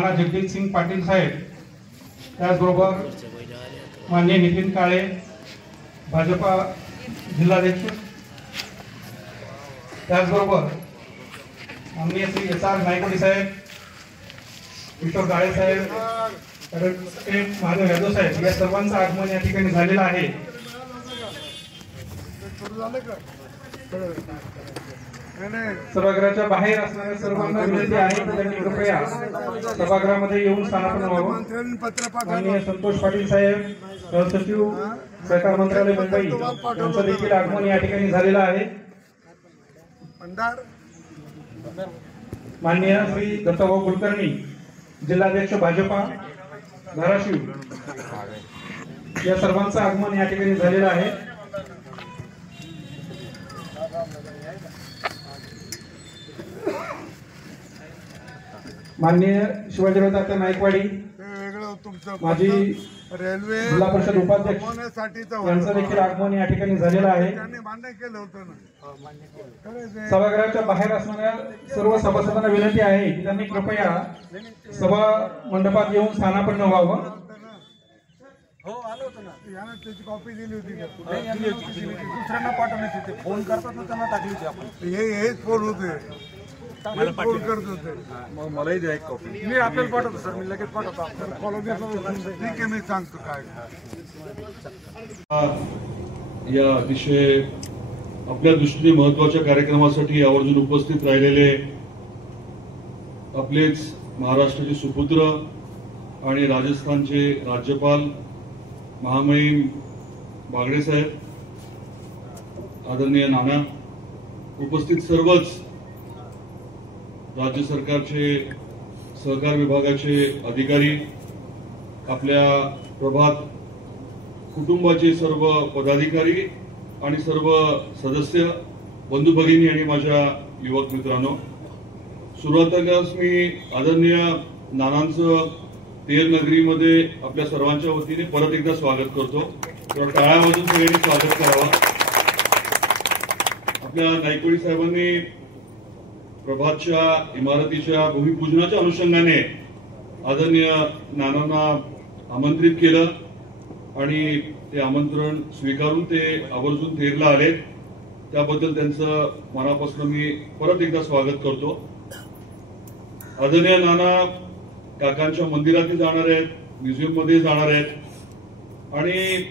नाना जगजीत सिंग पाटील साहेब, त्याचबरोबर माननीय नितीन काळे भाजपा जिल्हाध्यक्ष, त्याचबरोबर माननीय श्री SR नायकवडी साहेब, किशोर काळे साहेब, माधव यादव साहेब, या सर्वांचं आगमन या ठिकाणी झालेलं आहे। सभागृहाच्या बाहेर असणाऱ्या सर्वांना विनंती आहे की त्यांनी कृपया सभागृहामध्ये येऊन स्थानापन्न व्हावं। माननीय संतोष पाटील साहेब, सहसचिव सहकार मंत्रालय मुंबई, यांचं देखील आगमन या ठिकाणी झालेलं आहे। माननीय श्री दत्ताभाऊ कुलकर्णी, जिल्हाध्यक्ष भाजपा धाराशिव, या सर्वांचं आगमन या ठिकाणी झालेलं आहे। माननीय शिवाजीराव तात्या नायकवाडी, माजी रेल्वे जिल्हा परिषद उपाध्यक्ष, यांचं देखील आगमन या ठिकाणी झालेलं आहे। सभागृहाच्या बाहेर असणाऱ्या सर्व सभासदांना विनंती आहे की त्यांनी कृपया सभा मंडपात येऊन स्थानापन्न व्हावं। हो, आलो होतो ना, यानं त्याची कॉपी दिली होती का? दुसऱ्यांना पाठवण्याची होते, फोन करतात ना त्यांना टाकली होती आपण। हेच फोन होते, मला फोन करत होते, मग मलाही द्या एक कॉपी। मी आपल्याला पाठवतो सर, मी लगेच पाठवतो आपल्याला। ठीक आहे, मी सांगतो काय। या अतिशय आपल्या दृष्टीने महत्वाच्या कार्यक्रमासाठी आवर्जून उपस्थित राहिलेले आपलेच महाराष्ट्राचे सुपुत्र आणि राजस्थानचे राज्यपाल महामहिम बागडे साहेब, आदरणीय नाना, उपस्थित सर्वच राज्य सरकारचे सहकार विभागाचे अधिकारी, आपल्या प्रभात कुटुंबाचे सर्व पदाधिकारी आणि सर्व सदस्य, बंधू भगिनी आणि माझ्या युवक मित्रांनो, सुरुवातीलाच मी आदरणीय नानांचं तेर नगरीमध्ये आपल्या सर्वांच्या वतीने परत एकदा स्वागत करतो। तर टाळ्या वाजवून सगळ्यांनी स्वागत करावं। आपल्या नायकवडी साहेबांनी प्रभातच्या इमारतीच्या भूमिपूजनाच्या अनुषंगाने आदरणीय नानांना आमंत्रित केलं आणि ते आमंत्रण स्वीकारून ते आवर्जून तेरला आले। त्याबद्दल त्यांचं मनापासून मी परत एकदा स्वागत करतो। आदरणीय नाना काकांच्या मंदिरात जाणार आहेत, म्युझियम मध्ये जाणार आहेत आणि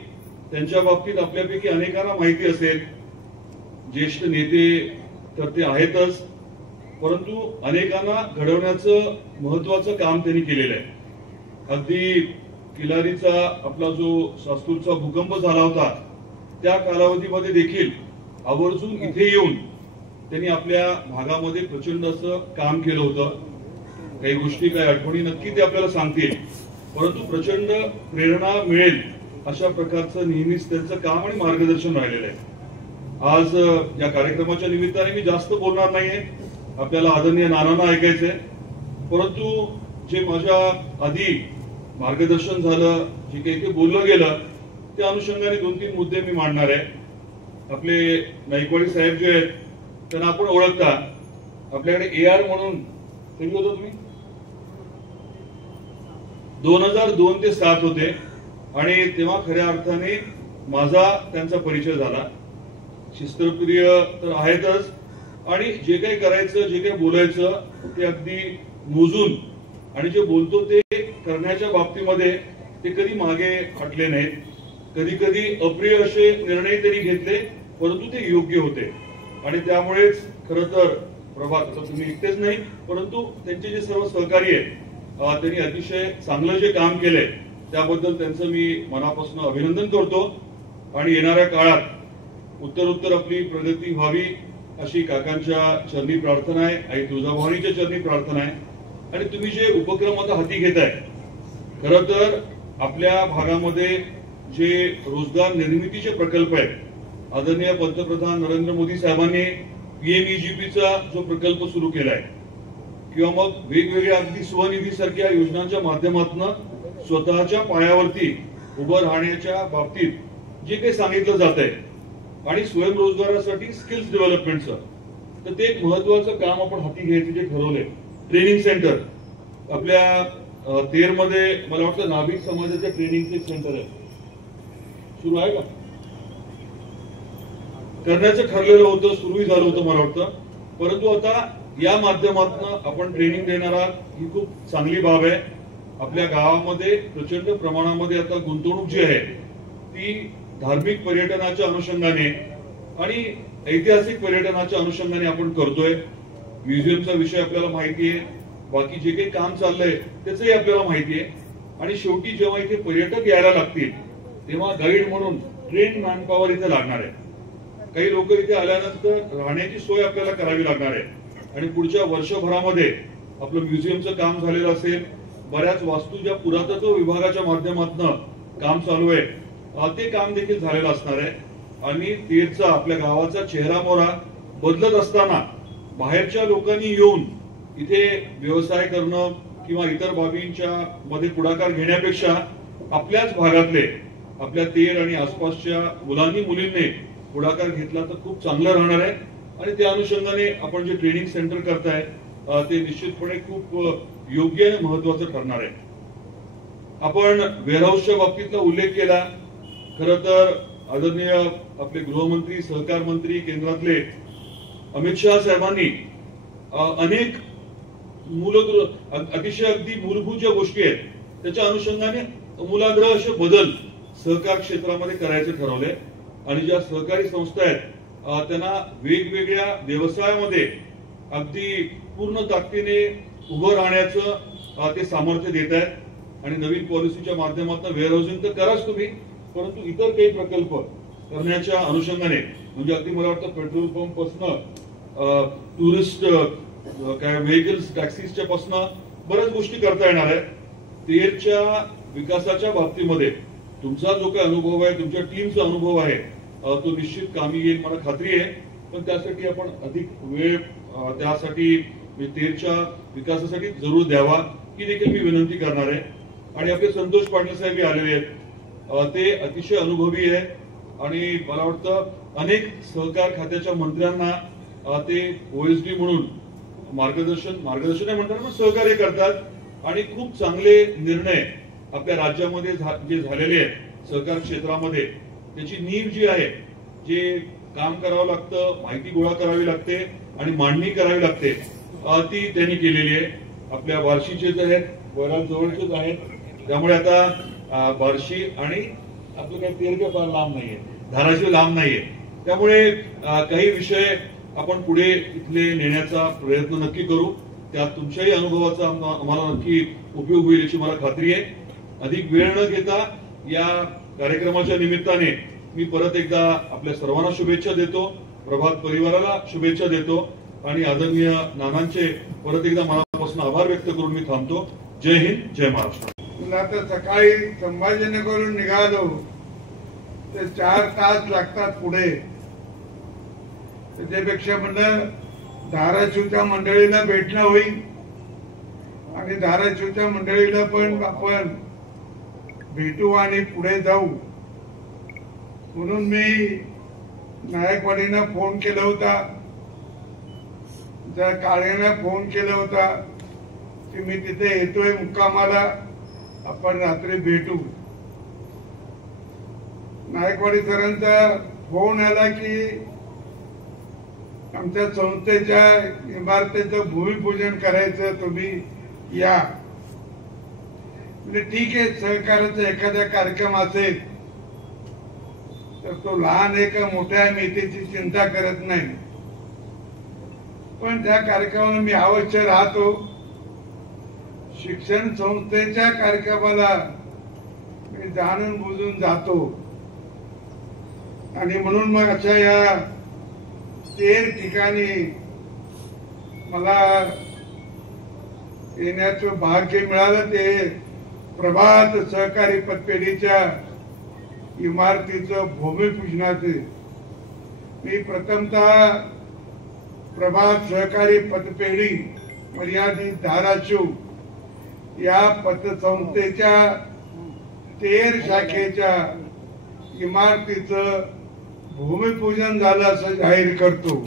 त्यांच्या बाबतीत आपल्यापैकी अनेकांना माहिती असेल, ज्येष्ठ नेते तर ते आहेतच, परंतु अनेकांना घडवण्याचं महत्वाचं काम त्यांनी केलेलं आहे। अगदी किलारीचा आपला जो सास्तूरचा भूकंप झाला होता त्या कालावधीमध्ये देखील आवर्जून इथे येऊन त्यांनी आपल्या भागामध्ये प्रचंड असं काम केलं होतं। काही गोष्टी, काही आठवणी नक्की ते आपल्याला सांगतील, परंतु प्रचंड प्रेरणा मिळेल अशा प्रकारचं नेहमीच त्यांचं काम आणि मार्गदर्शन राहिलेलं आहे। आज या कार्यक्रमाच्या निमित्ताने मी जास्त बोलणार नाहीये, आपल्याला आदरणीय नानांना ऐकायचंय, परंतु जे माझ्या आधी मार्गदर्शन झालं, जे काही बोललं गेलं, त्या अनुषंगाने 2-3 मुद्दे मी मांडणार आहे। आपले नायकवाडी साहेब जे आहेत त्यांना आपण ओळखता, आपल्याकडे AR म्हणून कधी होता तुम्ही? 2002 ते 7 होते आणि तेव्हा खऱ्या अर्थाने माझा त्यांचा परिचय झाला। शिस्तप्रिय तर आहेतच आणि जे काही करायचं, जे काही बोलायचं ते अगदी मोजून आणि जे बोलतो ते करण्याच्या बाबतीमध्ये ते कधी मागे हटले नाहीत। कधी कधी अप्रिय असे निर्णय त्यांनी घेतले, परंतु ते योग्य होते आणि त्यामुळेच खरं तर प्रभात तुम्ही एकटेच नाही, परंतु त्यांचे जे सर्व सहकारी आहेत त्यांनी अतिशय चांगलं जे काम केलंय त्याबद्दल त्यांचं मी मनापासून अभिनंदन करतो आणि येणाऱ्या काळात उत्तरोत्तर आपली प्रगती व्हावी अशी काकांच्या चरणी प्रार्थना आहे, आई तुळजाभवानीच्या चरणी प्रार्थना आहे। आणि तुम्ही जे उपक्रम आता हाती घेताय, खरं तर आपल्या भागामध्ये जे रोजगार निर्मितीचे प्रकल्प आहेत, आदरणीय पंतप्रधान नरेंद्र मोदी साहेबांनी PMEGPचा जो प्रकल्प सुरू केलाय किंवा मग वेगवेगळ्या अगदी स्वनिधी सारख्या योजनांच्या माध्यमातून स्वतःच्या पायावरती उभं राहण्याच्या बाबतीत जे काही सांगितलं जात आहे आणि स्वयंरोजगारासाठी स्किल्स डेव्हलपमेंटचं, तर ते एक महत्वाचं काम आपण हाती घ्यायचं जे ठरवलंय। ट्रेनिंग सेंटर आपल्या तेरमध्ये मला वाटतं नाभिक समाजाच्या ट्रेनिंगचे सेंटर आहे, सुरू आहे का? करण्याचं ठरलेलं होतं, सुरूही झालं होतं मला वाटतं. परंतु आता या माध्यमातून आपण ट्रेनिंग देणार आहात, ही खूप चांगली बाब आहे. आपल्या गावामध्ये प्रचंड प्रमाणामध्ये आता गुंतवणूक जी आहे ती धार्मिक पर्यटनाच्या अनुषंगाने आणि ऐतिहासिक पर्यटनाच्या अनुषंगाने आपण करतोय. म्युझियमचा विषय आपल्याला माहिती आहे, बाकी जे काही काम चाललंय त्याचंही आपल्याला माहिती आहे. आणि शेवटी जेव्हा इथे पर्यटक यायला लागतील तेव्हा गाईड म्हणून ट्रेन मॅनपॉवर इथे लागणार आहे. काही लोक इथे आल्यानंतर राहण्याची सोय आपल्याला करावी लागणार आहे. आणि पुढच्या वर्षभरामध्ये आपलं म्युझियमचं काम झालेलं असेल, बऱ्याच वास्तू ज्या पुरातत्व विभागाच्या माध्यमातून काम चालू आहे ते काम देखील झालेलं असणार आहे. आणि तेरचा आपल्या गावाचा चेहरा मोहरा बदलत असताना बाहेरच्या लोकांनी येऊन इथे व्यवसाय करणं किंवा इतर बाबींच्या मध्ये पुढाकार घेण्यापेक्षा आपल्याच भागातले, आपल्या तेर आणि आसपासच्या मुलांनी मुलींनी पुढाकार घेतला तर खूप चांगलं राहणार आहे. आणि त्या अनुषंगाने आपण जे ट्रेनिंग सेंटर करताय ते निश्चितपणे खूप योग्य आणि महत्वाचं ठरणार आहे. आपण वेअरहाऊसच्या बाबतीतला उल्लेख केला. खरं तर आदरणीय आपले गृहमंत्री, सहकार मंत्री केंद्रातले अमित शहा साहेबांनी अनेक अतिशय अगदी मूलभूत ज्या गोष्टी आहेत त्याच्या अनुषंगाने मूलाग्र असे बदल सहकार क्षेत्रामध्ये करायचे ठरवले. आणि ज्या सहकारी संस्था आहेत त्यांना वेगवेगळ्या व्यवसायामध्ये अगदी पूर्ण ताकदीने उभं राहण्याचं ते सामर्थ्य देत आहेत. आणि नवीन पॉलिसीच्या माध्यमातून वेअरहाऊसिंग तर कराच तुम्ही, परंतु इतर काही प्रकल्प करण्याच्या अनुषंगाने म्हणजे अगदी मला वाटतं पेट्रोल पंप पासून टुरिस्ट काय व्हेकल्स टॅक्सीच्या पासून बऱ्याच गोष्टी करता येणार आहे. तेरच्या विकासाच्या बाबतीमध्ये तुमचा जो काही अनुभव आहे, तुमच्या टीमचा अनुभव आहे तो निश्चित कामी येईल मला खात्री आहे. पण त्यासाठी आपण अधिक वेळ त्यासाठी तेरच्या विकासासाठी जरूर द्यावा ही देखील मी विनंती करणार आहे. आणि आपले संतोष पाटील साहेब आलेले आहेत, ते अतिशय अनुभवी आहे आणि मला वाटतं अनेक सहकार खात्याच्या मंत्र्यांना ते ओएसडी म्हणून मार्गदर्शन म्हणतात पण सहकार्य करतात आणि खूप चांगले निर्णय आपल्या राज्यामध्ये जे झालेले आहेत सहकार क्षेत्रामध्ये त्याची नीव जी आहे, जे काम करावं लागतं, माहिती गोळा करावी लागते आणि मांडणी करावी लागते ती त्यांनी केलेली आहे. आपल्या बार्शीचेच आहेत, बऱ्याच जवळचेच आहेत, त्यामुळे आता बार्शी आणि आपलं काही तेर फार लांब नाहीये, धाराशिव लांब नाहीये. त्यामुळे काही विषय आपण पुढे इथले नेण्याचा प्रयत्न नक्की करू. त्यात तुमच्याही अनुभवाचा आम्हाला नक्की उपयोग होईल याची मला खात्री आहे. अधिक वेळ न घेता या कार्यक्रमाच्या निमित्ताने मी परत एकदा आपल्या सर्वांना शुभेच्छा देतो, प्रभात परिवाराला शुभेच्छा देतो आणि आदरणीय नानांचे परत एकदा मनापासून आभार व्यक्त करून मी थांबतो. जय हिंद, जय महाराष्ट्र. तुला तर सकाळी संभाजीनगरहून निघालो ते 4 तास लागतात पुढे. त्याच्यापेक्षा म्हणलं धाराशिवच्या मंडळीला भेटणं होईल आणि धाराशिवच्या मंडळीला पण आपण भेटू आणि पुढे जाऊ. म्हणून मी नायकवाडीनं फोन केला होता, त्या काळेला फोन केला होता की मी तिथे येतोय मुक्कामाला, आपण रात्री भेटू. नायकवाडी सरांचा फोन आला की आमच्या संस्थेच्या इमारतीचं भूमिपूजन करायचं, तुम्ही या. म्हणजे ठीक आहे, सहकार्याचा एखादा कार्यक्रम असेल तर तो लहान आहे का मोठ्या आहे मी त्याची चिंता करत नाही, पण त्या कार्यक्रमाला मी अवश्य राहतो. शिक्षण संस्थेच्या कार्यक्रमाला मी जाणून बुजून जातो आणि म्हणून मग अशा या 13 ठिकाणी मला येण्याचं भाग्य मिळालं. ते प्रभात सहकारी पतपेढीच्या इमारतीचं भूमिपूजनाचे मी प्रथमतः प्रभात सहकारी पतपेढी मर्यादित धाराशिव या पतसंस्थेच्या 13 शाखेच्या इमारतीचं भूमिपूजन झालं असं जाहीर करतो.